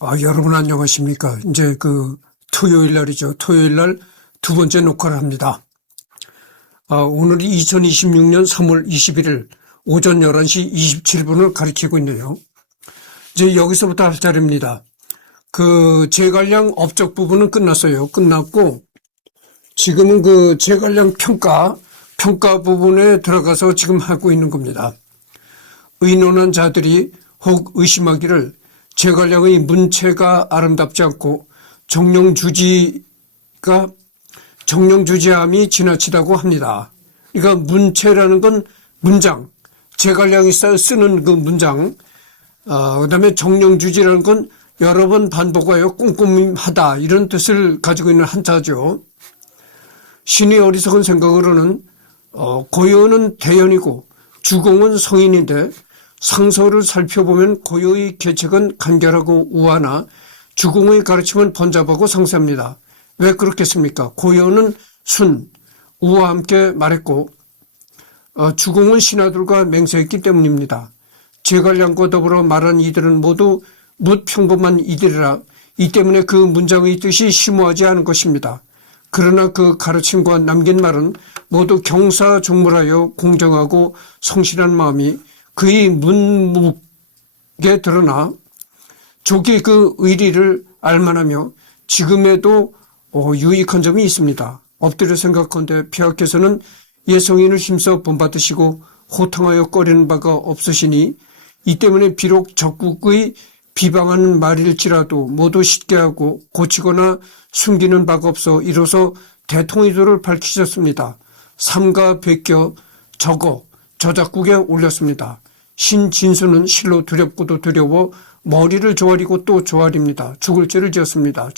여러분 안녕하십니까. 이제 토요일 날이죠. 토요일 날 두 번째 녹화를 합니다. 오늘이 2026년 3월 21일 오전 11시 27분을 가리키고 있네요. 이제 여기서부터 할 자리입니다. 제갈량 업적 부분은 끝났어요. 끝났고, 지금은 제갈량 평가 부분에 들어가서 지금 하고 있는 겁니다. 의논한 자들이 혹 의심하기를 제갈량의 문체가 아름답지 않고 정령주지함이 지나치다고 합니다. 그러니까 문체라는 건 문장, 제갈량이 쓰는 그 문장, 그다음에 정령주지라는 건 여러 번 반복하여 꼼꼼하다 이런 뜻을 가지고 있는 한자죠. 신이 어리석은 생각으로는 고요는 대연이고 주공은 성인인데 상서를 살펴보면 고요의 계책은 간결하고 우아나 주공의 가르침은 번잡하고 상세합니다. 왜 그렇겠습니까? 고요는 순, 우와 함께 말했고 주공은 신하들과 맹세했기 때문입니다. 제갈량과 더불어 말한 이들은 모두 뭇평범한 이들이라 이 때문에 그 문장의 뜻이 심오하지 않은 것입니다. 그러나 그 가르침과 남긴 말은 모두 경사종물하여 공정하고 성실한 마음이 그의 문묵에 드러나 조기 그 의리를 알만하며 지금에도 유익한 점이 있습니다. 엎드려 생각컨대 폐하께서는 예성인을 힘써 본받으시고 호탕하여 꺼리는 바가 없으시니 이 때문에 비록 적국의 비방하는 말일지라도 모두 쉽게 하고 고치거나 숨기는 바가 없어 이로써 대통의도를 밝히셨습니다. 삼가 베껴 적어 저작국에 올렸습니다. 신진수는 실로 두렵고도 두려워 머리를 조아리고 또 조아립니다. 죽을 죄를 지었습니다.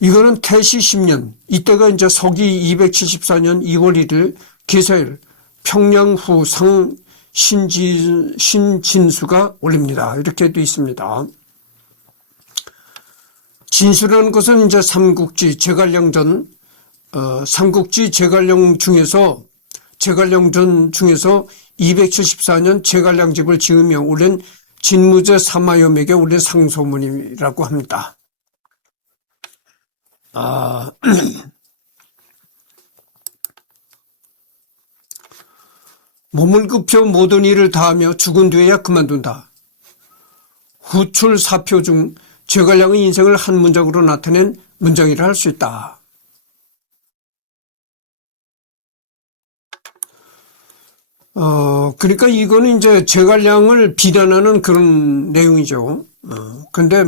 이거는 태시 10년, 이때가 이제 서기 274년 2월 1일 계사일 평양후 상 신진수가 올립니다. 이렇게 돼 있습니다. 진수라는 것은 이제 삼국지 제갈량전, 삼국지 제갈량전 중에서 274년 제갈량집을 지으며 올린 진무제 사마염에게 올린 상소문이라고 합니다. 몸을 굽혀 모든 일을 다하며 죽은 뒤에야 그만둔다. 후출 사표 중 제갈량의 인생을 한 문장으로 나타낸 문장이라 할 수 있다. 그러니까 이거는 이제 제갈량을 비난하는 그런 내용이죠. 근데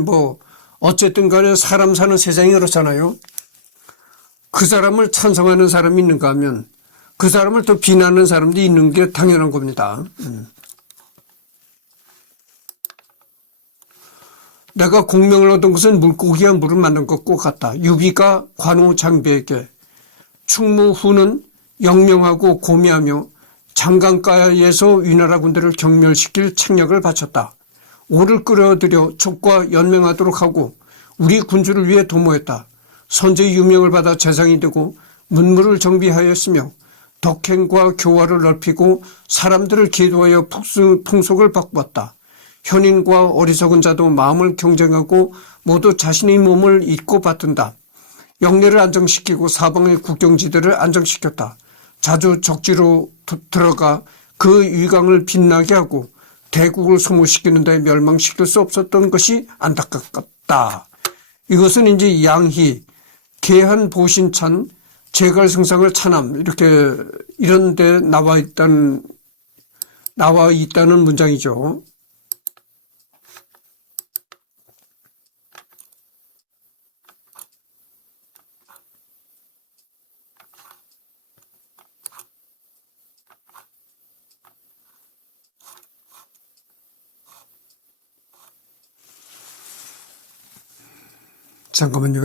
어쨌든 간에 사람 사는 세상이 그렇잖아요. 그 사람을 찬성하는 사람이 있는가 하면 그 사람을 또 비난하는 사람도 있는 게 당연한 겁니다. 내가 공명을 얻은 것은 물고기와 물을 만난 것과 같다. 유비가 관우 장비에게 충무 후는 영명하고 고미하며 장강가에서 위나라 군대를 경멸시킬 책략을 바쳤다. 오를 끌어들여 족과 연맹하도록 하고 우리 군주를 위해 도모했다. 선제의 유명을 받아 재상이 되고 문물을 정비하였으며 덕행과 교화를 넓히고 사람들을 기도하여 풍속을 바꾸었다. 현인과 어리석은 자도 마음을 경쟁하고 모두 자신의 몸을 잊고 받든다. 영내를 안정시키고 사방의 국경지대를 안정시켰다. 자주 적지로 들어가 그 위강을 빛나게 하고 대국을 소모시키는 데 멸망시킬 수 없었던 것이 안타깝다. 이것은 이제 양희, 계한 보신찬, 제갈승상을 찬함 이런 데 나와 있다는 문장이죠. 잠깐만요.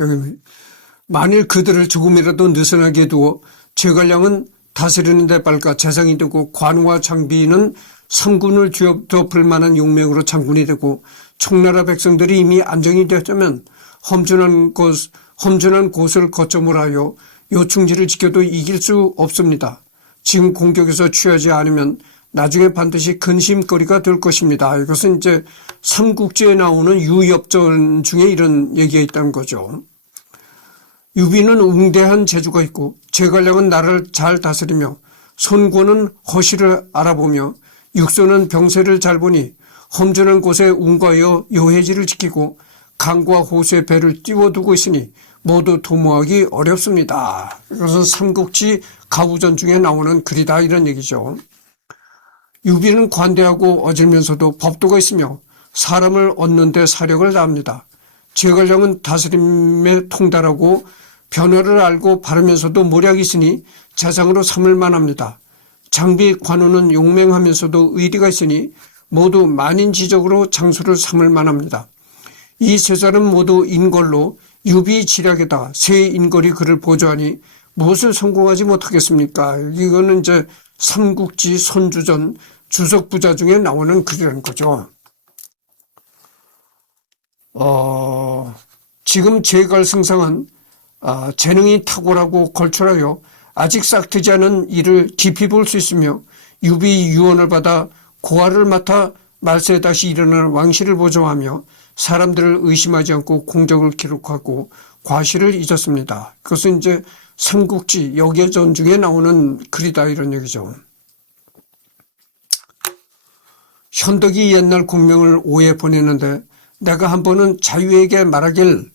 여기 만일 그들을 조금이라도 느슨하게 두어 제갈량은 다스리는 데 빨까 재상이 되고 관우와 장비는 상군을 뒤엎을 만한 용맹으로 장군이 되고 총나라 백성들이 이미 안정이 되었다면 험준한 곳을 거점으로 하여 요충지를 지켜도 이길 수 없습니다. 지금 공격에서 취하지 않으면 나중에 반드시 근심거리가 될 것입니다. 이것은 이제 삼국지에 나오는 유협전 중에 이런 얘기가 있다는 거죠. 유비는 웅대한 재주가 있고 제갈량은 나라를 잘 다스리며 손권은 허실을 알아보며 육소는 병세를 잘 보니 험준한 곳에 운과여 요해지를 지키고 강과 호수에 배를 띄워두고 있으니 모두 도모하기 어렵습니다. 이것은 삼국지 가부전 중에 나오는 글이다 이런 얘기죠. 유비는 관대하고 어질면서도 법도가 있으며 사람을 얻는 데 사력을 다합니다. 제갈량은 다스림에 통달하고 변화를 알고 바르면서도 모략이 있으니 자상으로 삼을 만합니다. 장비 관우는 용맹하면서도 의리가 있으니 모두 만인지적으로 장수를 삼을 만합니다. 이 세 사람 모두 인걸로 유비 지략에다가 새 인걸이 그를 보조하니 무엇을 성공하지 못하겠습니까? 이거는 이제 삼국지 손주전 주석부자 중에 나오는 글이라는 거죠. 지금 제갈승상은 재능이 탁월하고 걸출하여 아직 싹트지 않은 일을 깊이 볼 수 있으며 유비 유언을 받아 고아를 맡아 말세에 다시 일어나는 왕실을 보조하며 사람들을 의심하지 않고 공적을 기록하고 과실을 잊었습니다. 그것은 이제 삼국지 역예전 중에 나오는 글이다 이런 얘기죠. 현덕이 옛날 공명을 오해 보내는데 내가 한 번은 자유에게 말하길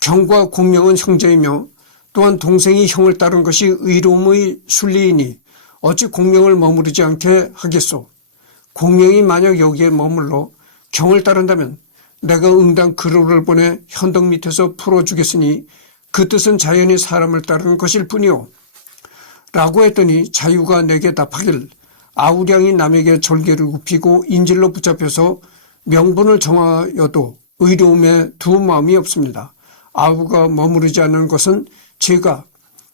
경과 공명은 형제이며 또한 동생이 형을 따른 것이 의로움의 순리이니 어찌 공명을 머무르지 않게 하겠소. 공명이 만약 여기에 머물러 경을 따른다면 내가 응당 그로를 보내 현덕 밑에서 풀어주겠으니 그 뜻은 자연히 사람을 따르는 것일 뿐이오. 라고 했더니 자유가 내게 답하길 아우량이 남에게 절개를 굽히고 인질로 붙잡혀서 명분을 정하여도 의로움에 두 마음이 없습니다. 아우가 머무르지 않는 것은 제가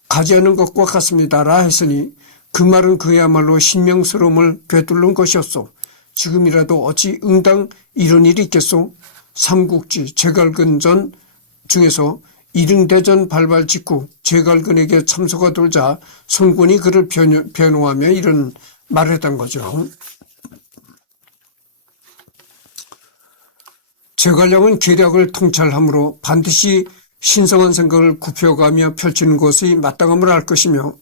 가지 않은 것과 같습니다라 했으니 그 말은 그야말로 신명스러움을 되뚫는 것이었소. 지금이라도 어찌 응당 이런 일이 있겠소? 삼국지 제갈근전 중에서 이릉대전 발발 직후 제갈근에게 참소가 돌자 손권이 그를 변호하며 이런 말을 했던 거죠. 제갈량은 계략을 통찰함으로 반드시 신성한 생각을 굽혀가며 펼치는 것이 마땅함을 알 것이며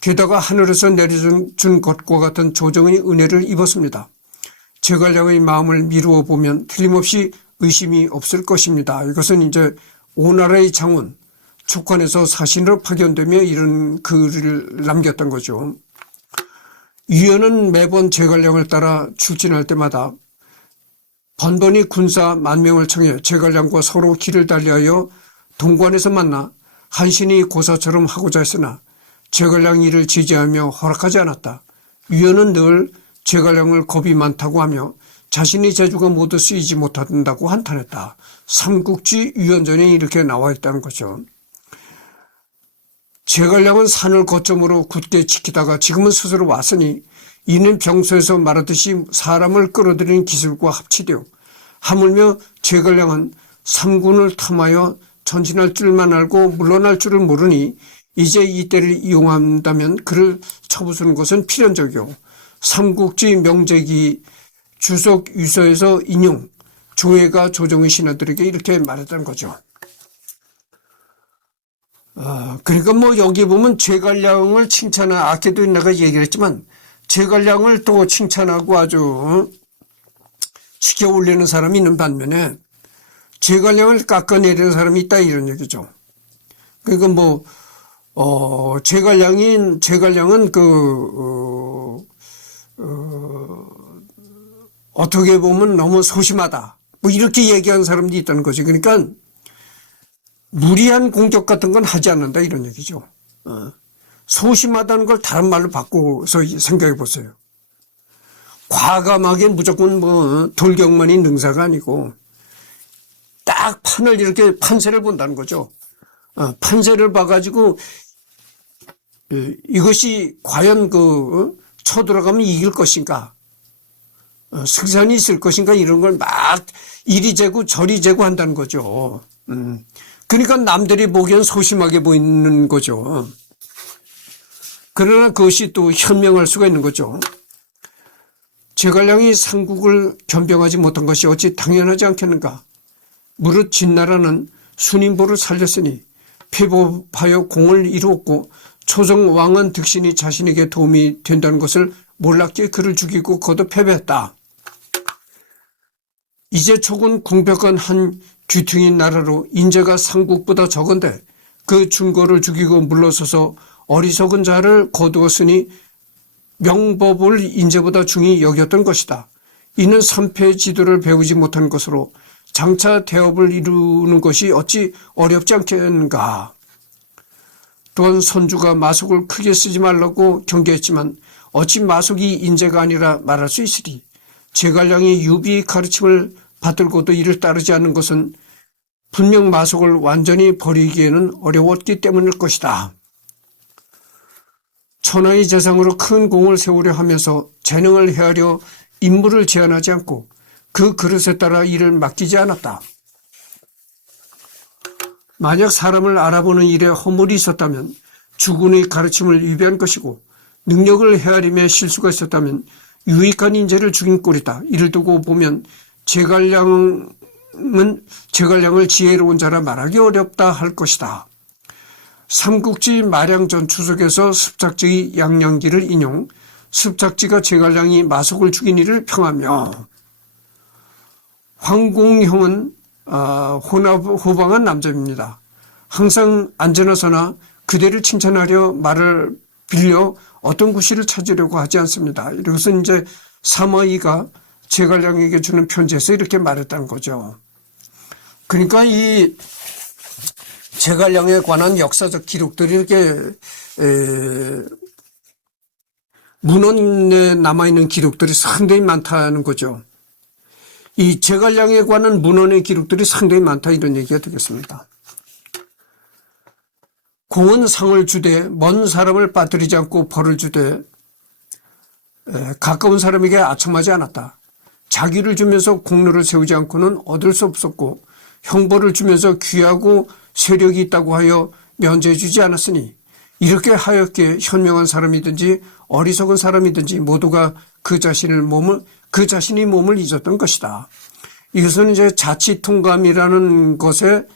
게다가 하늘에서 내려준 것과 같은 조정의 은혜를 입었습니다. 제갈량의 마음을 미루어 보면 틀림없이 의심이 없을 것입니다. 이것은 이제 오나라의 장운 촉관에서 사신으로 파견되며 이런 글을 남겼던 거죠. 유연은 매번 제갈량을 따라 출진할 때마다 번번이 군사 10,000명을 청해 제갈량과 서로 길을 달리하여 동관에서 만나 한신이 고사처럼 하고자 했으나 제갈량 이를 지지하며 허락하지 않았다. 유연은 늘 제갈량을 겁이 많다고 하며 자신의 재주가 모두 쓰이지 못한다고 한탄했다. 삼국지 유연전에 이렇게 나와 있다는 거죠. 제갈량은 산을 거점으로 굳게 지키다가 지금은 스스로 왔으니 이는 병서에서 말하듯이 사람을 끌어들이는 기술과 합치되어 하물며 제갈량은 삼군을 탐하여 전진할 줄만 알고 물러날 줄을 모르니 이제 이때를 이용한다면 그를 쳐부수는 것은 필연적이요. 삼국지 명제기 주석 유서에서 인용 조회가 조정의 신하들에게 이렇게 말했다는 거죠. 그러니까 뭐 여기 보면 제갈량을 아까도 내가 얘기를 했지만 제갈량을 또 칭찬하고 아주 치켜 올리는 사람이 있는 반면에 제갈량을 깎아내리는 사람이 있다 이런 얘기죠. 그러니까 뭐 제갈량은 어떻게 보면 너무 소심하다 뭐 이렇게 얘기하는 사람도 있다는 거지. 그러니까 무리한 공격 같은 건 하지 않는다 이런 얘기죠. 소심하다는 걸 다른 말로 바꿔서 생각해 보세요. 과감하게 무조건 뭐 돌격만이 능사가 아니고 딱 판을 이렇게 판세를 본다는 거죠. 판세를 봐가지고 이것이 과연 쳐들어가면 이길 것인가, 승산이 있을 것인가 이런 걸 막 이리 재고 저리 재고 한다는 거죠. 그러니까 남들이 보기엔 소심하게 보이는 거죠. 그러나 그것이 또 현명할 수가 있는 거죠. 제갈량이 상국을 겸병하지 못한 것이 어찌 당연하지 않겠는가. 무릇 진나라는 순임보를 살렸으니 패법하여 공을 이루었고 초정 왕은 득신이 자신에게 도움이 된다는 것을 몰랐기에 그를 죽이고 거듭 패배했다. 이제 촉은 궁벽한 한 귀퉁이 나라로 인재가 상국보다 적은데 그 중거를 죽이고 물러서서 어리석은 자를 거두었으니 명법을 인재보다 중히 여겼던 것이다. 이는 삼패의 지도를 배우지 못한 것으로 장차 대업을 이루는 것이 어찌 어렵지 않겠는가. 또한 선주가 마속을 크게 쓰지 말라고 경계했지만 어찌 마속이 인재가 아니라 말할 수 있으리. 제갈량이 유비의 가르침을 받들고도 이를 따르지 않는 것은 분명 마속을 완전히 버리기에는 어려웠기 때문일 것이다. 천하의 재상으로 큰 공을 세우려 하면서 재능을 헤아려 인물을 제한하지 않고 그 그릇에 따라 일을 맡기지 않았다. 만약 사람을 알아보는 일에 허물이 있었다면 주군의 가르침을 위배한 것이고 능력을 헤아림에 실수가 있었다면 유익한 인재를 죽인 꼴이다. 이를 두고 보면 제갈량을 지혜로운 자라 말하기 어렵다 할 것이다. 삼국지 마량전 추석에서 습작지의 양양기를 인용, 습작지가 제갈량이 마속을 죽인 일을 평하며 황공형은 호방한 남자입니다. 항상 안전하서나 그대를 칭찬하려 말을 빌려 어떤 구실을 찾으려고 하지 않습니다. 이것은 이제 사마이가 제갈량에게 주는 편지에서 이렇게 말했다는 거죠. 그러니까 이 제갈량에 관한 역사적 기록들이 이렇게 문헌에 남아있는 기록들이 상당히 많다는 거죠. 이 제갈량에 관한 문헌의 기록들이 상당히 많다 이런 얘기가 되겠습니다. 공은 상을 주되 먼 사람을 빠뜨리지 않고 벌을 주되 가까운 사람에게 아첨하지 않았다. 자기를 주면서 공로를 세우지 않고는 얻을 수 없었고 형벌을 주면서 귀하고 세력이 있다고 하여 면제해 주지 않았으니 이렇게 하였기에 현명한 사람이든지 어리석은 사람이든지 모두가 그 자신이 몸을 잊었던 것이다. 이것은 이제 자치통감이라는 것에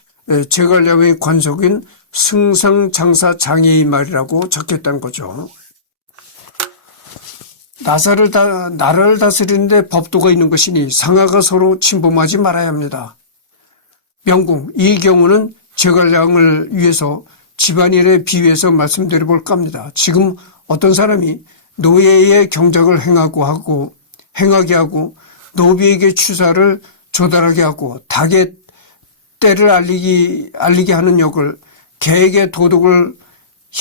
제갈량의 관속인 승상장사 장애의 말이라고 적혔다는 거죠. 나라를 다스리는데 법도가 있는 것이니 상하가 서로 침범하지 말아야 합니다. 명궁, 이 경우는 제갈량을 위해서 집안일에 비유해서 말씀드려 볼까 합니다. 지금 어떤 사람이 노예의 경작을 행하게 하고 노비에게 취사를 조달하게 하고 닭의 때를 알리게 하는 역을, 개에게 도덕을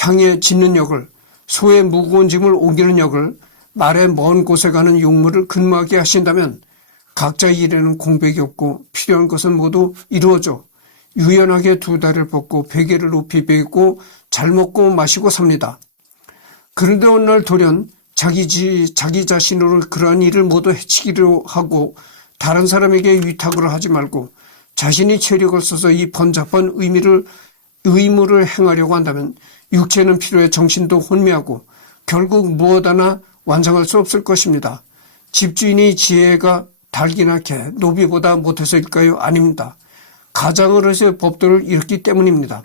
향해 짓는 역을, 소의 무거운 짐을 옮기는 역을, 말의 먼 곳에 가는 용무를 근무하게 하신다면 각자의 일에는 공백이 없고 필요한 것은 모두 이루어져 유연하게 두 다리를 뻗고 베개를 높이 베고 잘 먹고 마시고 삽니다. 그런데 어느 날 돌연 자기 자신으로 그러한 일을 모두 해치기로 하고 다른 사람에게 위탁을 하지 말고 자신이 체력을 써서 이 번잡한 의무를 행하려고 한다면 육체는 필요해 정신도 혼미하고 결국 무엇 하나 완성할 수 없을 것입니다. 집주인이 지혜가 닭이나 개, 노비보다 못해서일까요? 아닙니다. 가장으로서의 법도를 잃기 때문입니다.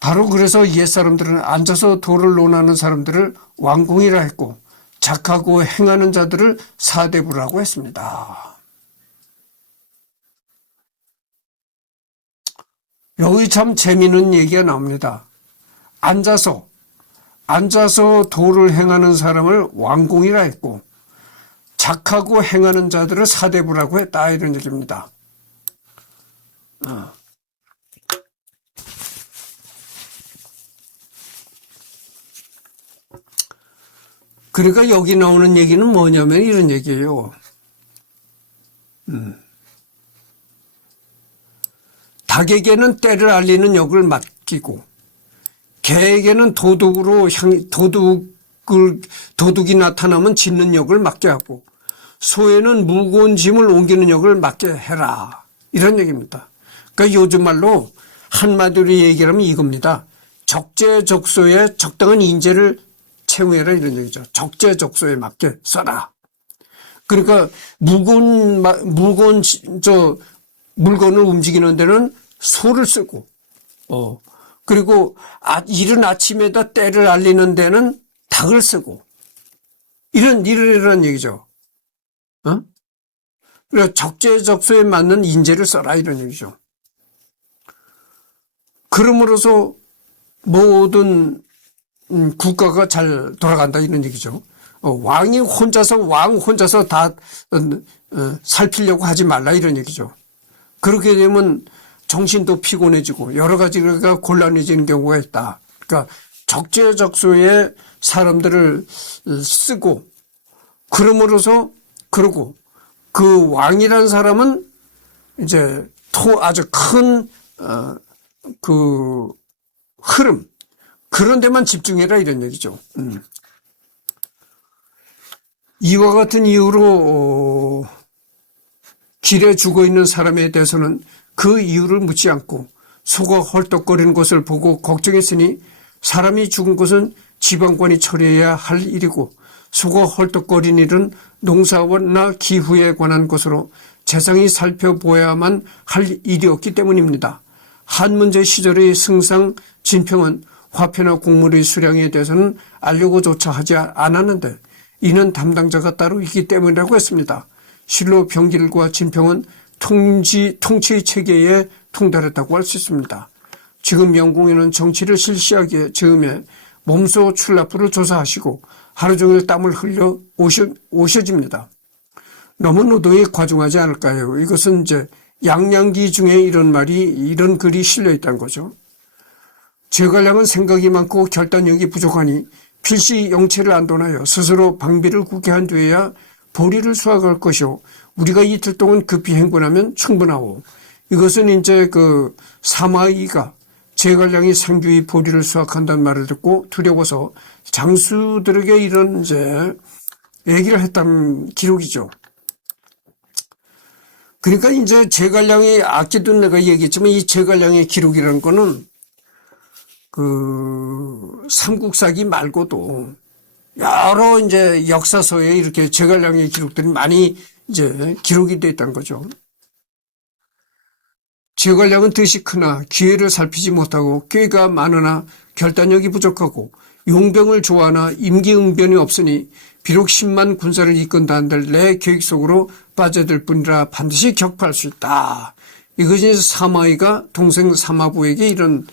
바로 그래서 옛사람들은 앉아서 도를 논하는 사람들을 왕공이라 했고 착하고 행하는 자들을 사대부라고 했습니다. 여기 참 재미있는 얘기가 나옵니다. 앉아서 도를 행하는 사람을 왕공이라 했고 착하고 행하는 자들을 사대부라고 했다 이런 얘기입니다. 그러니까 여기 나오는 얘기는 뭐냐면 이런 얘기예요. 닭에게는 때를 알리는 역을 맡기고 개에게는 도둑이 나타나면 짖는 역을 맡게 하고 소에는 무거운 짐을 옮기는 역을 맡게 해라. 이런 얘기입니다. 그러니까 요즘 말로 한마디로 얘기하면 이겁니다. 적재적소에 적당한 인재를 채용해라 이런 얘기죠. 적재적소에 맞게 써라. 그러니까 물건을 움직이는 데는 소를 쓰고, 그리고 이른 아침에다 때를 알리는 데는 닭을 쓰고, 이런 얘기죠. 그러니까 적재적소에 맞는 인재를 써라 이런 얘기죠. 그럼으로써 모든 국가가 잘 돌아간다 이런 얘기죠. 왕 혼자서 다 살피려고 하지 말라 이런 얘기죠. 그렇게 되면 정신도 피곤해지고 여러 가지가 곤란해지는 경우가 있다. 그러니까 적재적소에 사람들을 쓰고 그럼으로써 그러고 그 왕이라는 사람은 이제 아주 큰 그 흐름 그런 데만 집중해라 이런 얘기죠. 이와 같은 이유로 길에 죽어 있는 사람에 대해서는 그 이유를 묻지 않고 속아 헐떡거리는 것을 보고 걱정했으니 사람이 죽은 것은 지방관이 처리해야 할 일이고 속아 헐떡거린 일은 농사나 기후에 관한 것으로 재상이 살펴보아야만 할 일이었기 때문입니다. 한문제 시절의 승상 진평은 화폐나 곡물의 수량에 대해서는 알려고조차 하지 않았는데 이는 담당자가 따로 있기 때문이라고 했습니다. 실로 병길과 진평은 통치 체계에 통달했다고 할 수 있습니다. 지금 영공에는 정치를 실시하기에 즈음에 몸소 출납부를 조사하시고 하루 종일 땀을 흘려 오셔집니다. 너무 노동에 과중하지 않을까요? 이것은 이제 양양기 중에 이런 글이 실려 있다는 거죠. 제갈량은 생각이 많고 결단력이 부족하니 필시 영체를 안돈하여 스스로 방비를 굳게 한 뒤에야 보리를 수확할 것이요. 우리가 이틀 동안 급히 행군하면 충분하오. 이것은 이제 그 사마이가 제갈량이 상주히 보리를 수확한다는 말을 듣고 두려워서 장수들에게 이런 이제 얘기를 했다는 기록이죠. 그러니까 이제 제갈량이 아끼도 내가 얘기했지만 이 제갈량의 기록이라는 거는 그 삼국사기 말고도 여러 이제 역사서에 이렇게 제갈량의 기록들이 많이 이제 기록이 되어 있다는 거죠. 제갈량은 덫이 크나 기회를 살피지 못하고 꾀가 많으나 결단력이 부족하고 용병을 좋아하나 임기응변이 없으니 비록 10만 군사를 이끈다 한들 내 계획 속으로 빠져들 뿐이라 반드시 격파할 수 있다. 이것이 사마이가 동생 사마부에게 이런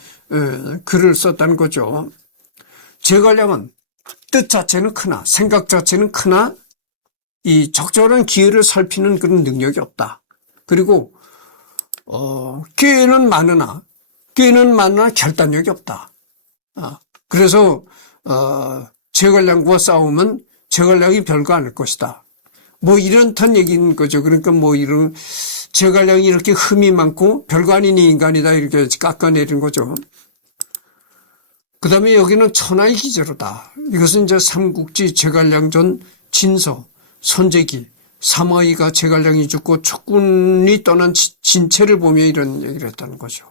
글을 썼다는 거죠. 제갈량은 뜻 자체는 크나 생각 자체는 크나 이 적절한 기회를 살피는 그런 능력이 없다. 그리고 기회는 많으나 결단력이 없다. 그래서 제갈량과 싸우면 제갈량이 별거 아닐 것이다. 뭐 이런 얘기인 거죠. 그러니까 뭐 이런 제갈량이 이렇게 흠이 많고 별거 아닌 인간이다 이렇게 깎아내린 거죠. 그 다음에 여기는 천하의 기제로다. 이것은 이제 삼국지 제갈량전 진서 선제기 사마이가 제갈량이 죽고 촉군이 떠난 진체를 보며 이런 얘기를 했다는 거죠.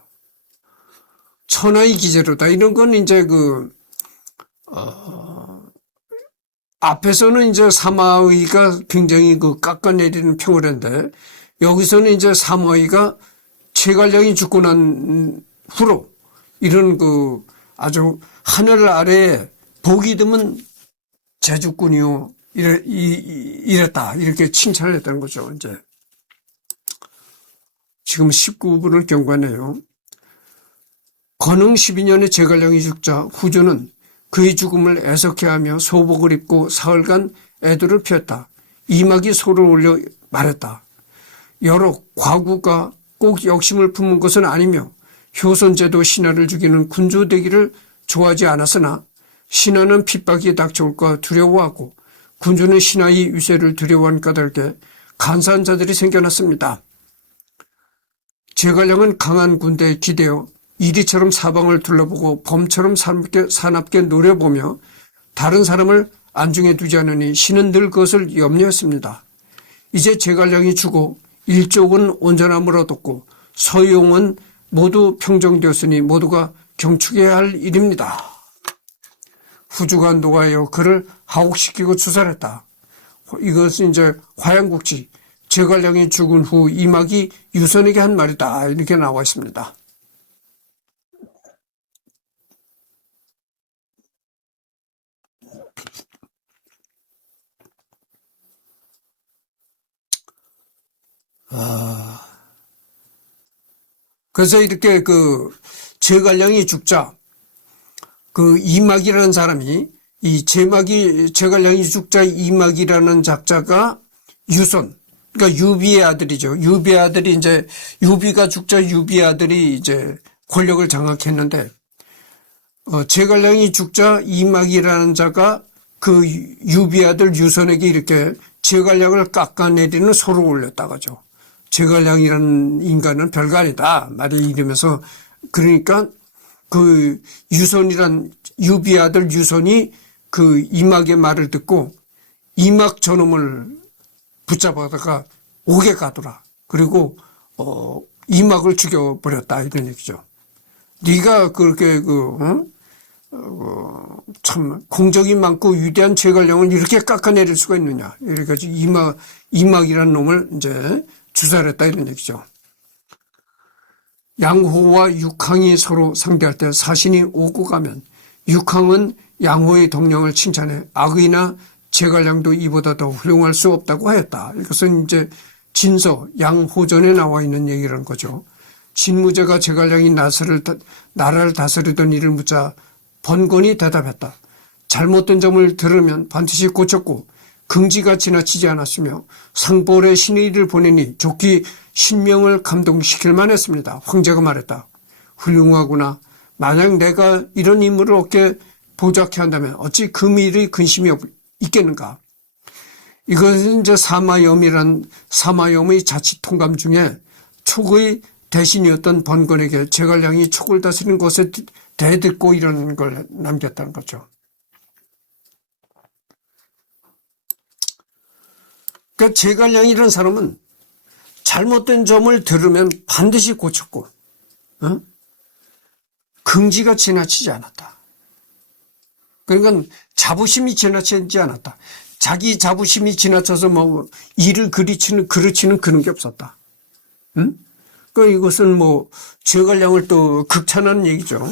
천하의 기제로다. 이런 건 이제 앞에서는 이제 사마의가 굉장히 깎아내리는 평을 했는데 여기서는 이제 사마의가 제갈량이 죽고 난 후로 이런 아주 하늘 아래에 복이 드문 제주꾼이요. 이랬다. 이렇게 칭찬을 했다는 거죠. 이제 지금 19분을 경과하네요. 건흥 12년에 제갈량이 죽자 후조는 그의 죽음을 애석해하며 소복을 입고 사흘간 애도를 피웠다. 이막이 소를 올려 말했다. 여러 과구가 꼭 역심을 품은 것은 아니며 효선제도 신하를 죽이는 군주되기를 좋아하지 않았으나 신하는 핍박이 닥쳐올까 두려워하고 군주는 신하의 위세를 두려워한 까닭에 간사한 자들이 생겨났습니다. 제갈량은 강한 군대에 기대어 이리처럼 사방을 둘러보고 범처럼 사납게 노려보며 다른 사람을 안중에 두지 않으니 신은 늘 그것을 염려했습니다. 이제 제갈량이 죽어 일족은 온전함을 얻었고 서용은 모두 평정되었으니 모두가 경축해야 할 일입니다. 후주가 노하여 그를 하옥시키고 추살했다. 이것은 이제 화양국지 제갈량이 죽은 후 이막이 유선에게 한 말이다. 이렇게 나와 있습니다. 그래서 이렇게 제갈량이 죽자 이막이라는 사람이 이 제갈량이 죽자 이막이라는 작자가 유선, 그러니까 유비의 아들이죠. 유비의 아들이 이제 유비가 죽자 유비의 아들이 이제 권력을 장악했는데 제갈량이 죽자 이막이라는 자가 그 유비의 아들 유선에게 이렇게 제갈량을 깎아내리는 소를 올렸다가죠. 제갈량이라는 인간은 별거 아니다 말이 이러면서 그러니까 그 유선이란 유비의 아들 유선이 그 이막의 말을 듣고 이막 저놈을 붙잡아다가 옥에 가더라. 그리고 이막을 죽여버렸다 이런 얘기죠. 네가 그렇게 참 공적이 많고 위대한 제갈량을 이렇게 깎아내릴 수가 있느냐. 이래가지고 이막이라는 놈을 이제 주살했다 이런 얘기죠. 양호와 육항이 서로 상대할 때 사신이 오고 가면 육항은 양호의 동령을 칭찬해 악의나 제갈량도 이보다 더 훌륭할 수 없다고 하였다. 이것은 이제 진서 양호전에 나와 있는 얘기라는 거죠. 진무제가 제갈량이 나라를 다스리던 일을 묻자 번건이 대답했다. 잘못된 점을 들으면 반드시 고쳤고 긍지가 지나치지 않았으며 상벌의 신의 일을 보내니 좋기 신명을 감동시킬 만했습니다. 황제가 말했다. 훌륭하구나. 만약 내가 이런 임무를 얻게 보좌케 한다면 어찌 그 미일의 근심이 있겠는가. 이것은 이제 사마염의 자치 통감 중에 촉의 대신이었던 번건에게 제갈량이 촉을 다스리는 것에 대듣고 이런 걸 남겼다는 거죠. 그러니까 제갈량이라는 사람은 잘못된 점을 들으면 반드시 고쳤고 긍지가 지나치지 않았다. 그러니까 자부심이 지나치지 않았다. 자기 자부심이 지나쳐서 뭐 일을 그르치는 그런 게 없었다. 그러니까 이것은 뭐 제갈량을 또 극찬하는 얘기죠.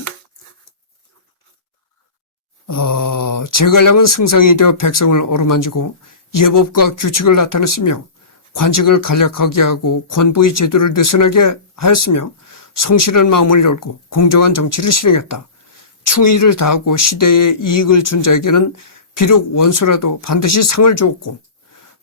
제갈량은 승상이 되어 백성을 어루만지고 예법과 규칙을 나타냈으며 관직을 간략하게 하고 권부의 제도를 느슨하게 하였으며 성실한 마음을 열고 공정한 정치를 실행했다. 충의를 다하고 시대에 이익을 준 자에게는 비록 원수라도 반드시 상을 주었고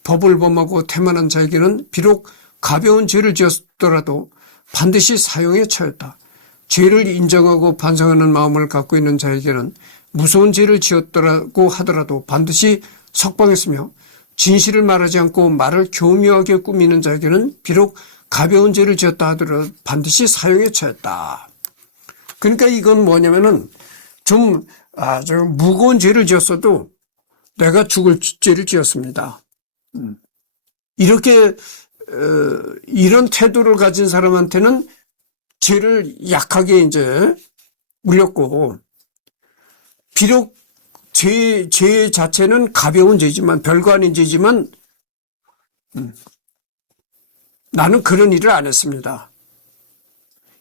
법을 범하고 태만한 자에게는 비록 가벼운 죄를 지었더라도 반드시 사형에 처했다. 죄를 인정하고 반성하는 마음을 갖고 있는 자에게는 무서운 죄를 지었더라고 하더라도 반드시 석방했으며 진실을 말하지 않고 말을 교묘하게 꾸미는 자에게는 비록 가벼운 죄를 지었다 하더라도 반드시 사형에 처했다. 그러니까 이건 뭐냐면은 좀 무거운 죄를 지었어도 내가 죽을 죄를 지었습니다. 이렇게 이런 태도를 가진 사람한테는 죄를 약하게 이제 물렸고 비록 죄 자체는 가벼운 죄지만 별거 아닌 죄지만 나는 그런 일을 안 했습니다.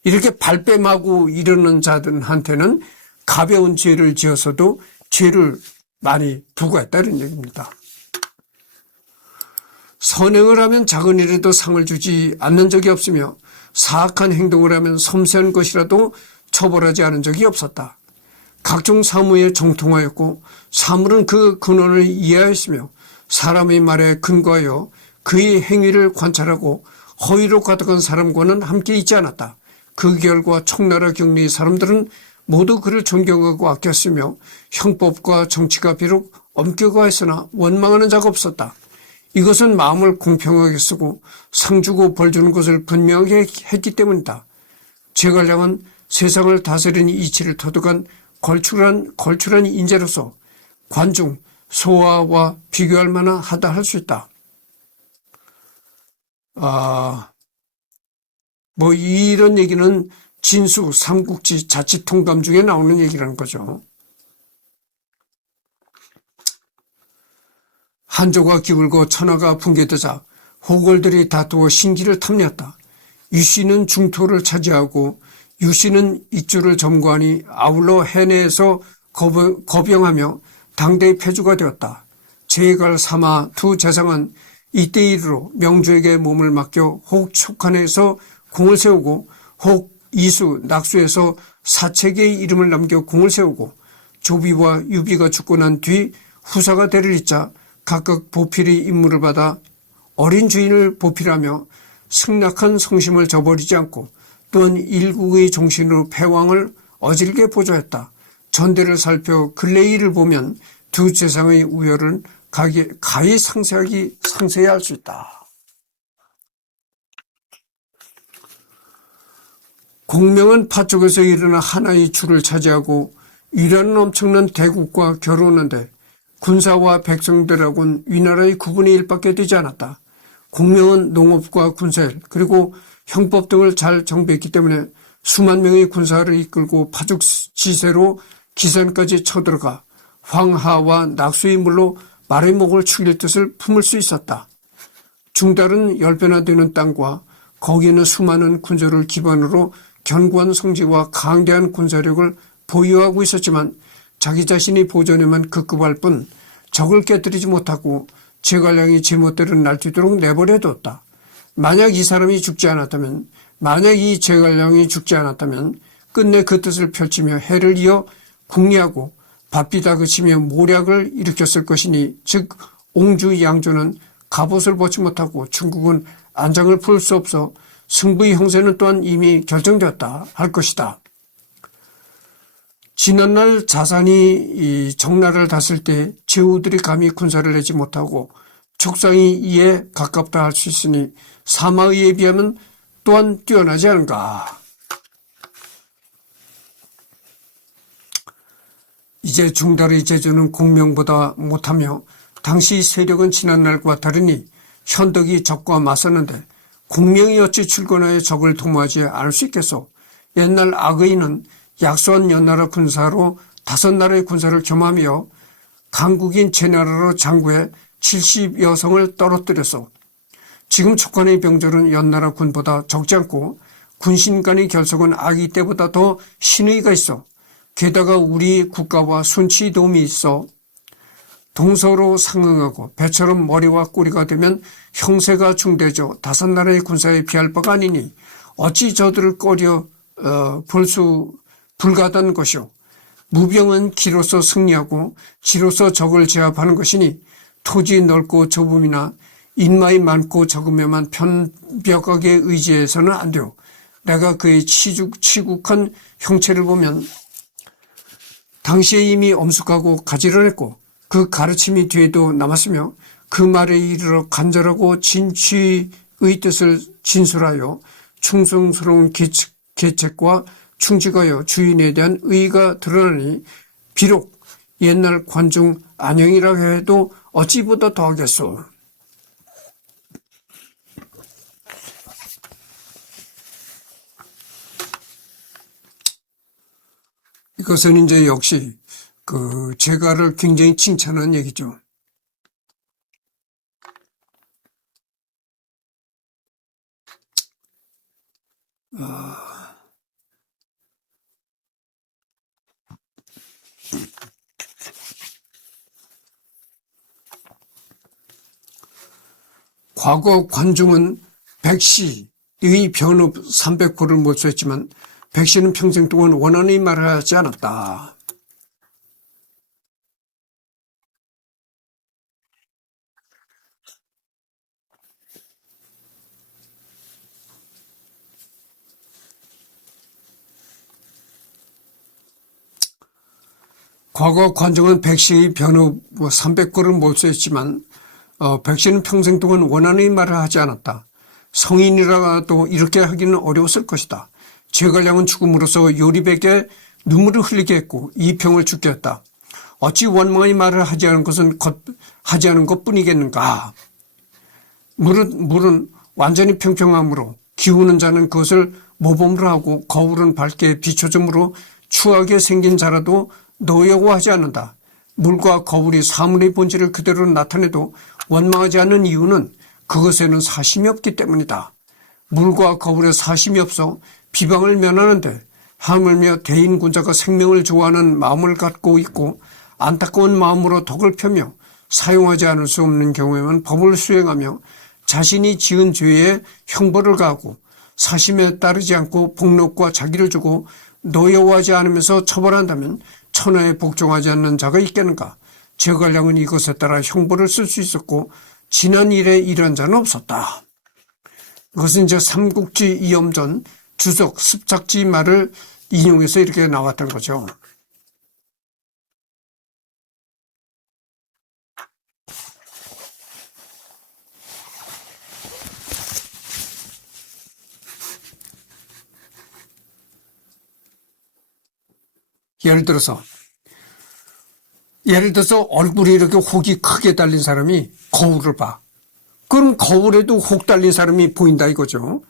이렇게 발뺌하고 이러는 자들한테는 가벼운 죄를 지어서도 죄를 많이 부과했다는 얘기입니다. 선행을 하면 작은 일에도 상을 주지 않는 적이 없으며 사악한 행동을 하면 섬세한 것이라도 처벌하지 않은 적이 없었다. 각종 사무에 정통하였고 사물은 그 근원을 이해하였으며 사람의 말에 근거하여 그의 행위를 관찰하고 허위로 가득한 사람과는 함께 있지 않았다. 그 결과 청나라 격리의 사람들은 모두 그를 존경하고 아꼈으며 형법과 정치가 비록 엄격하였으나 원망하는 자가 없었다. 이것은 마음을 공평하게 쓰고 상 주고 벌 주는 것을 분명하게 했기 때문이다. 제갈량은 세상을 다스리는 이치를 터득한 걸출한 인재로서 관중, 소아와 비교할 만하다 할 수 있다. 뭐 이런 얘기는 진수 삼국지 자치통담 중에 나오는 얘기라는 거죠. 한조가 기울고 천하가 붕괴되자 호걸들이 다투어 신기를 탐내었다. 유씨는 중토를 차지하고 유씨는 이주를 점거하니 아울러 해내에서 거병하며 당대의 패주가 되었다. 제갈 삼아 두 재상은 이때 이르러 명주에게 몸을 맡겨 혹 촉한에서 공을 세우고 혹 이수 낙수에서 사책의 이름을 남겨 공을 세우고 조비와 유비가 죽고 난 뒤 후사가 대를 잇자 각각 보필이 임무를 받아 어린 주인을 보필하며 승낙한 성심을 저버리지 않고 또한 일국의 종신으로 패왕을 어질게 보조했다. 전대를 살펴 근래의 일을 보면 두 재상의 우열은 가히 상세히 알 수 있다. 공명은 파 쪽에서 일어나 하나의 줄을 차지하고 이라는 엄청난 대국과 겨루었는데 군사와 백성들하고는 위나라의 9분의 1밖에 되지 않았다. 공명은 농업과 군사일 그리고 형법 등을 잘 정비했기 때문에 수만 명의 군사를 이끌고 파죽지세로 기산까지 쳐들어가 황하와 낙수의 물로 말의 목을 축일 뜻을 품을 수 있었다. 중달은 10배나 되는 땅과 거기 있는 수많은 군주를 기반으로 견고한 성지와 강대한 군사력을 보유하고 있었지만 자기 자신이 보존에만 급급할 뿐 적을 깨뜨리지 못하고 제갈량이 제멋대로 날뛰도록 내버려뒀다. 만약 이 사람이 죽지 않았다면, 만약 이 제갈량이 죽지 않았다면 끝내 그 뜻을 펼치며 해를 이어 궁리하고 바삐다 그치며 모략을 일으켰을 것이니 즉 옹주 양조는 갑옷을 벗지 못하고 중국은 안장을 풀 수 없어 승부의 형세는 또한 이미 결정되었다 할 것이다. 지난날 자산이 정나라를 다스릴 때 제후들이 감히 군사를 내지 못하고 촉상이 이에 가깝다 할 수 있으니 사마의에 비하면 또한 뛰어나지 않은가. 이제 중달의 제주는 공명보다 못하며 당시 세력은 지난날과 다르니 현덕이 적과 맞섰는데 공명이 어찌 출근하여 적을 도모하지 않을 수 있겠소. 옛날 악의는 약소한 연나라 군사로 5나라의 군사를 겸하며 강국인 제나라로 장구해 70여성을 떨어뜨렸소. 지금 촉간의 병졸은 연나라 군보다 적지 않고 군신 간의 결속은 아기 때보다 더 신의가 있어. 게다가 우리 국가와 순치의 도움이 있어 동서로 상응하고 배처럼 머리와 꼬리가 되면 형세가 중대져 5나라의 군사에 비할 바가 아니니 어찌 저들을 꺼려 볼 수 불가하다는 것이오. 무병은 기로서 승리하고 지로서 적을 제압하는 것이니 토지 넓고 좁음이나 인마이 많고 적음에만 편벽하게 의지해서는 안 돼요. 내가 그의 치국한 형체를 보면 당시에 이미 엄숙하고 가지런했고 그 가르침이 뒤에도 남았으며 그 말에 이르러 간절하고 진취의 뜻을 진술하여 충성스러운 계책과 충직하여 주인에 대한 의의가 드러나니 비록 옛날 관중 안형이라고 해도 어찌보다 더하겠소. 이것은 이제 역시 그 제가를 굉장히 칭찬한 얘기죠. 과거 관중은 백시의 변업 300호를 몰수했지만 백시는 평생 동안 원한의 말을 하지 않았다. 과거 관중은 백시의 변호 300호를 몰수했지만 백시는 평생 동안 원한의 말을 하지 않았다. 성인이라도 이렇게 하기는 어려웠을 것이다. 제갈량은 죽음으로써 요리백에 눈물을 흘리게 했고 이평을 죽게 했다. 어찌 원망의 말을 하지 않은 것뿐이겠는가. 물은 완전히 평평함으로 비우는 자는 그것을 모범으로 하고 거울은 밝게 비춰줌으로 추하게 생긴 자라도 노여고 하지 않는다. 물과 거울이 사물의 본질을 그대로 나타내도 원망하지 않는 이유는 그것에는 사심이 없기 때문이다. 물과 거울에 사심이 없어 비방을 면하는데 하물며 대인군자가 생명을 좋아하는 마음을 갖고 있고 안타까운 마음으로 덕을 펴며 사용하지 않을 수 없는 경우에만 법을 수행하며 자신이 지은 죄에 형벌을 가하고 사심에 따르지 않고 복록과 자기를 주고 노여워하지 않으면서 처벌한다면 천하에 복종하지 않는 자가 있겠는가. 제갈량은 이것에 따라 형벌을 쓸 수 있었고 지난 일에 이런 자는 없었다. 이것은 이제 삼국지 이염전 주석 습작지 말을 인용해서 이렇게 나왔던 거죠. 예를 들어서 얼굴이 이렇게 혹이 크게 달린 사람이 거울을 봐. 그럼 거울에도 혹 달린 사람이 보인다 이거죠.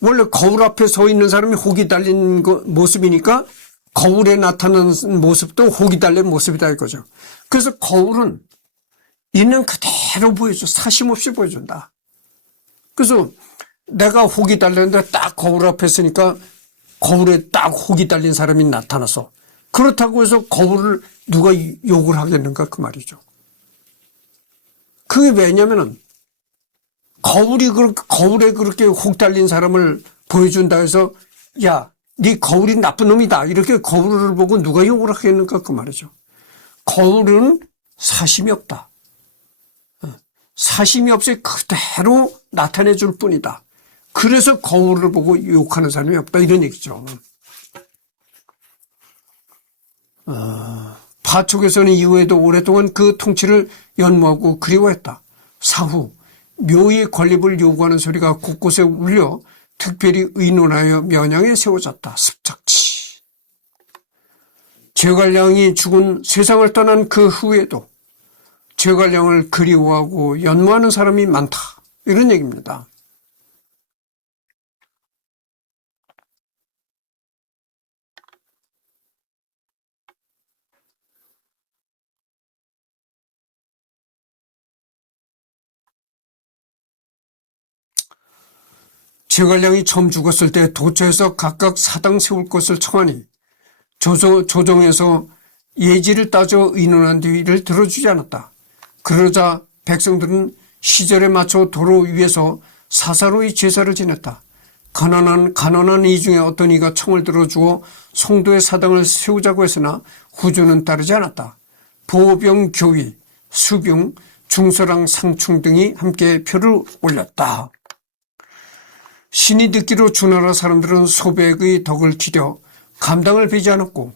원래 거울 앞에 서 있는 사람이 혹이 달린 모습이니까 거울에 나타나는 모습도 혹이 달린 모습이다 이거죠. 그래서 거울은 있는 그대로 보여줘. 사심 없이 보여준다. 그래서 내가 혹이 달렸는데 딱 거울 앞에 서니까 거울에 딱 혹이 달린 사람이 나타나서 그렇다고 해서 거울을 누가 욕을 하겠는가 그 말이죠. 그게 왜냐면은 거울에 그렇게 혹 달린 사람을 보여준다 해서 야, 네 거울이 나쁜 놈이다 이렇게 거울을 보고 누가 욕을 하겠는가 그 말이죠. 거울은 사심이 없다. 사심이 없이 그대로 나타내 줄 뿐이다. 그래서 거울을 보고 욕하는 사람이 없다 이런 얘기죠. 파촉에서는 이후에도 오랫동안 그 통치를 연모하고 그리워했다. 사후 묘의 건립을 요구하는 소리가 곳곳에 울려 특별히 의논하여 면양에 세워졌다. 습작치. 제갈량이 죽은 세상을 떠난 그 후에도 제갈량을 그리워하고 연모하는 사람이 많다. 이런 얘기입니다. 제갈량이 처음 죽었을 때 도처에서 각각 사당 세울 것을 청하니 조정에서 예지를 따져 의논한 뒤를 들어주지 않았다. 그러자 백성들은 시절에 맞춰 도로 위에서 사사로이 제사를 지냈다. 가난한 이 중에 어떤 이가 청을 들어주어 성도의 사당을 세우자고 했으나 후조는 따르지 않았다. 보병, 교위, 수병, 중서랑 상충 등이 함께 표를 올렸다. 신이 듣기로 주나라 사람들은 소백의 덕을 기려 감당을 베지 않았고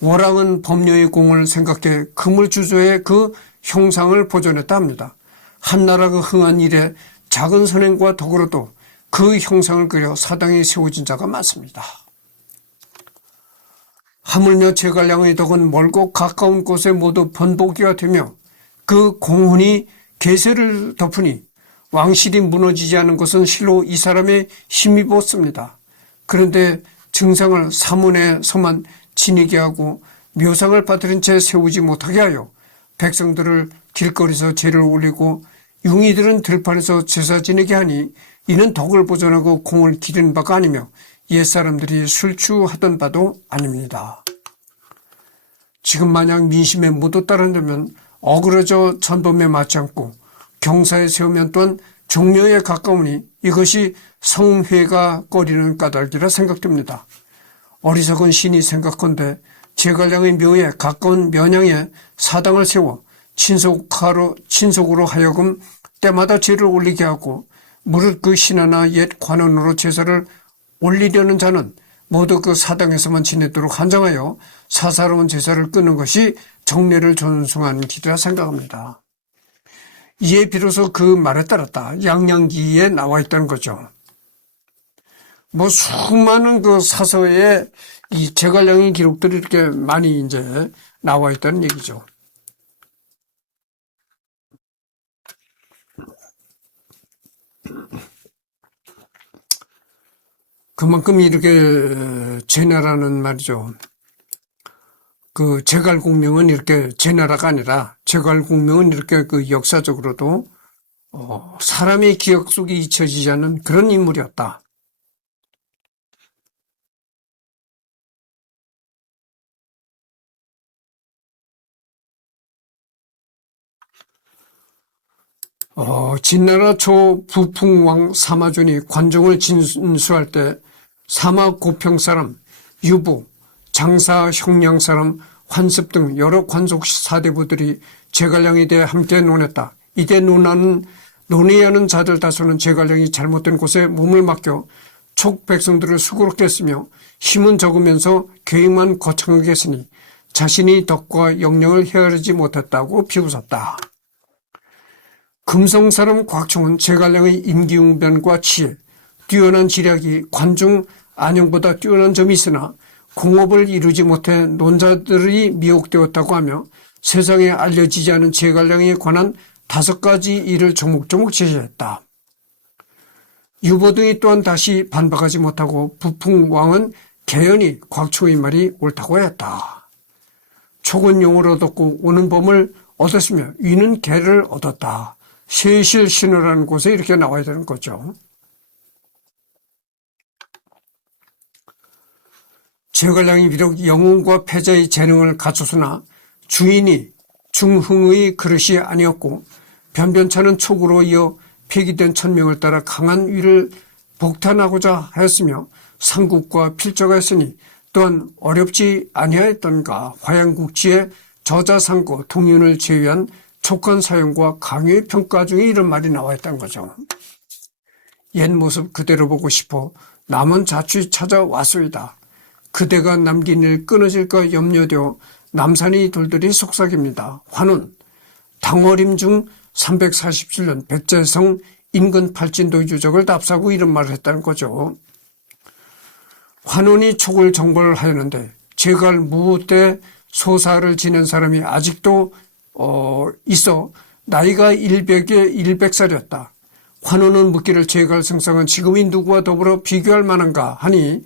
월왕은 법녀의 공을 생각해 금을 주조해 그 형상을 보존했다 합니다. 한나라가 흥한 일에 작은 선행과 덕으로도 그 형상을 그려 사당에 세워진 자가 많습니다. 하물며 제갈량의 덕은 멀고 가까운 곳에 모두 번복이가 되며 그 공훈이 계세를 덮으니 왕실이 무너지지 않은 것은 실로 이 사람의 힘입었습니다. 그런데 증상을 사문에서만 지니게 하고 묘상을 빠뜨린 채 세우지 못하게 하여 백성들을 길거리에서 제를 올리고 융이들은 들판에서 제사 지내게 하니 이는 덕을 보존하고 공을 기른 바가 아니며 옛사람들이 술취하던 바도 아닙니다. 지금 만약 민심에 모두 따른다면 어그러져 전범에 맞지 않고 경사에 세우면 또한 종려에 가까우니 이것이 성회가 꺼리는 까닭이라 생각됩니다. 어리석은 신이 생각컨대 제갈량의 묘에 가까운 면양에 사당을 세워 친속으로 하여금 때마다 제를 올리게 하고 무릇 그 신하나 옛 관원으로 제사를 올리려는 자는 모두 그 사당에서만 지내도록 한정하여 사사로운 제사를 끊는 것이 정례를 존중하는 길이라 생각합니다. 이에 비로소 그 말에 따랐다. 양양기에 나와 있다는 거죠. 수많은 그 사서에 이 제갈량의 기록들이 이렇게 많이 이제 나와 있다는 얘기죠. 그만큼 이렇게 제나라는 말이죠. 그 제갈공명은 이렇게 제나라가 아니라 제갈공명은 이렇게 그 역사적으로도 사람의 기억 속에 잊혀지지 않는 그런 인물이었다. 진나라 초 부풍왕 사마존이 관종을 진수할 때 사마 고평 사람, 유부, 장사 형량 사람, 환습 등 여러 관속 사대부들이 제갈량에 대해 함께 논했다. 이때 논의하는 자들 다수는 제갈량이 잘못된 곳에 몸을 맡겨 촉 백성들을 수고롭게 했으며 힘은 적으면서 계획만 거창하게 했으니 자신이 덕과 영령을 헤아리지 못했다고 비웃었다. 금성 사람 곽총은 제갈량의 임기응변과 지혜, 뛰어난 지략이 관중 안영보다 뛰어난 점이 있으나 공업을 이루지 못해 논자들이 미혹되었다고 하며 세상에 알려지지 않은 제갈량에 관한 5가지 일을 조목조목 제시했다. 유보 등이 또한 다시 반박하지 못하고 부풍왕은 개연히 곽총의 말이 옳다고 했다. 촉은 용을 얻었고 오는 범을 얻었으며 위는 개를 얻었다. 세실신호라는 곳에 이렇게 나와야 되는 거죠. 제갈량이 비록 영웅과 패자의 재능을 갖췄으나 주인이 중흥의 그릇이 아니었고 변변찮은 촉으로 이어 폐기된 천명을 따라 강한 위를 복탄하고자 하였으며 상국과 필적하였으니 또한 어렵지 아니하였던가. 화양국지의 저자상고 동윤을 제외한 촉한 사용과 강요의 평가 중에 이런 말이 나와 있다는 거죠. 옛 모습 그대로 보고 싶어 남은 자취 찾아왔소이다. 그대가 남긴 일 끊어질까 염려되어 남산이 돌들이 속삭입니다. 환운 당월임 중 347년 백제성 인근 팔진도 유적을 답사하고 이런 말을 했다는 거죠. 환운이 촉을 정벌하였는데 제갈 무후 때 소사를 지낸 사람이 아직도 있어 나이가 100살이었다. 환운은 묻기를 제갈 승상은 지금의 누구와 더불어 비교할 만한가 하니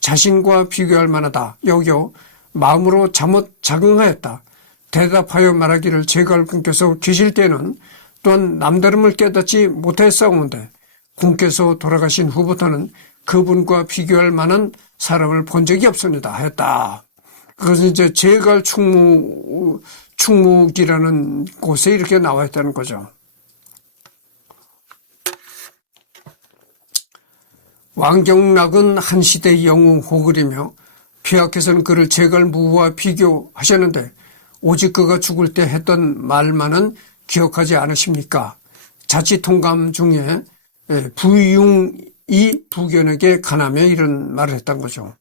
자신과 비교할 만하다 여겨 마음으로 잠옷 자긍하였다. 대답하여 말하기를 제갈 군께서 계실 때는 또한 남다름을 깨닫지 못했사오는데 군께서 돌아가신 후부터는 그분과 비교할 만한 사람을 본 적이 없습니다 하였다. 그것은 이제 제갈 충무기라는 곳에 이렇게 나와 있다는 거죠. 왕경락은 한 시대의 영웅 호글이며 폐하께서는 그를 제갈무후와 비교하셨는데 오직 그가 죽을 때 했던 말만은 기억하지 않으십니까? 자치통감 중에 부융이 부견에게 간하며 이런 말을 했던 거죠.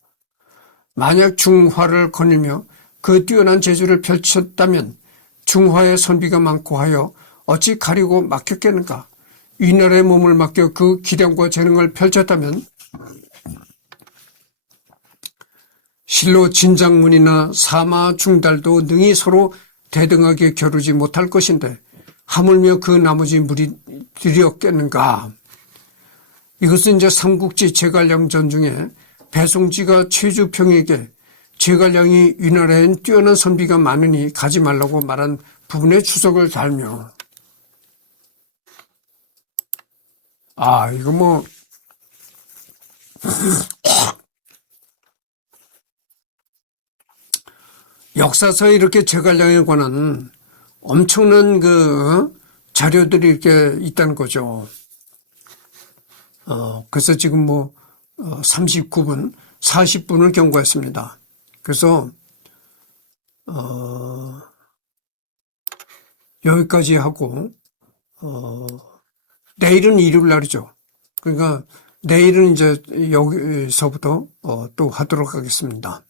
만약 중화를 거닐며 그 뛰어난 재주를 펼쳤다면 중화의 선비가 많고 하여 어찌 가리고 막혔겠는가? 위나라의 몸을 맡겨 그 기량과 재능을 펼쳤다면 실로 진장문이나 사마중달도 능히 서로 대등하게 겨루지 못할 것인데 하물며 그 나머지 무리들이었겠는가. 이것은 이제 삼국지 제갈량전 중에 배송지가 최주평에게 제갈량이 위나라엔 뛰어난 선비가 많으니 가지 말라고 말한 부분에 추석을 달며 이거 뭐 역사서에 이렇게 제갈량에 관한 엄청난 그 자료들이 이렇게 있다는 거죠. 그래서 지금 뭐 39분, 40분을 경과했습니다. 그래서 여기까지 하고 내일은 일요일 날이죠. 그러니까 내일은 이제 여기서부터 또 하도록 하겠습니다.